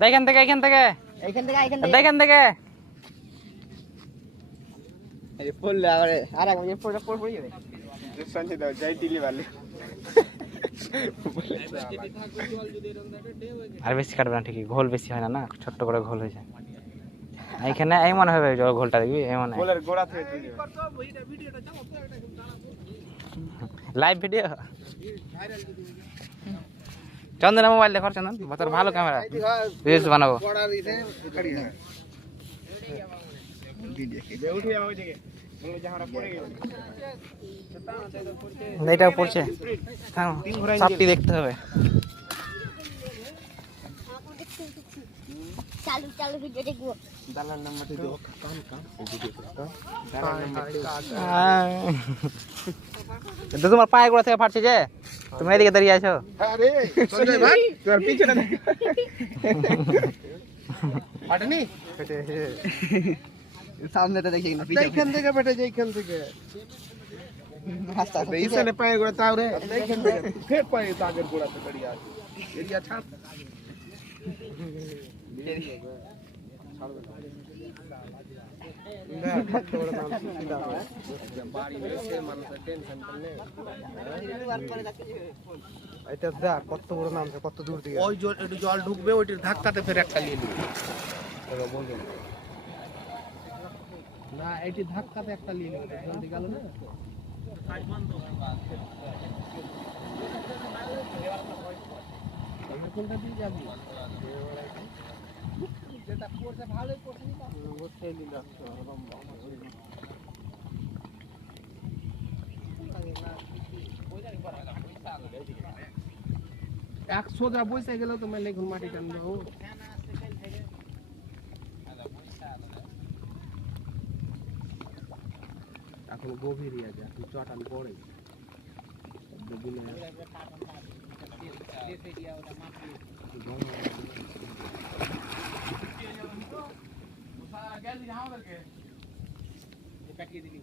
দেখেন থেকে এখান থেকে দেখেন থেকে পড়লে আবার আর এক মিনিট পড়ে পড়ে যাবে সঞ্চিত যাই দিলি ভালো আর বেশি কাটবে না ঠিকই ঘোল বেশি হয় না না ছোট্ট করে ঘোল হয়ে যায় এইখানে এই মনে হবে ঘোলটা দেখবি এই মনে গোলের গোড়া থেকে তুলে লাইভ ভিডিও চন্দন মোবাইল দেখো চন্দন তোর ভালো ক্যামেরা রিলস বানাবো এইটাও পড়ছে চাপটি দেখতে হবে চালু চালু ভিডিও দেখবো দালাল নাম্বার দিও তো তোমার পায়ে গোড়া থেকে ফাটছে যে তুমি এদিকে দাঁড়িয়ে আছো আরে সঞ্জয় ভাই তোর পিছনে দেখ ফাটেনি ফেটে সামনেটা দেখি না পিছনে এইখান থেকে ফেটে যায় এইখান থেকে আস্তে এইখানে পায়ে গোড়া তাও রে এইখান থেকে ফেট পায়ে আগের গোড়াতে দাঁড়িয়ে আছে এরিয়া ছাড় এটা দেখ কত বড় নামছে কত দূর থেকে ওই জল ঢুকবে ওইটার ধাক্কাতে ফের একটা নিয়ে নিবে না এটি ধাক্কাতে একটা নিয়ে নিবে জলদি গেল না কোনটা দিয়ে যাবি যেটা পড়ছে ভালোই পড়ছে না বসে নিল এক সোজা বসে গেল তো মেলে ঘুম মাটি টান দাও এখন গভীরই আছে তুই চটান পড়ে কাটিয়ে দিলি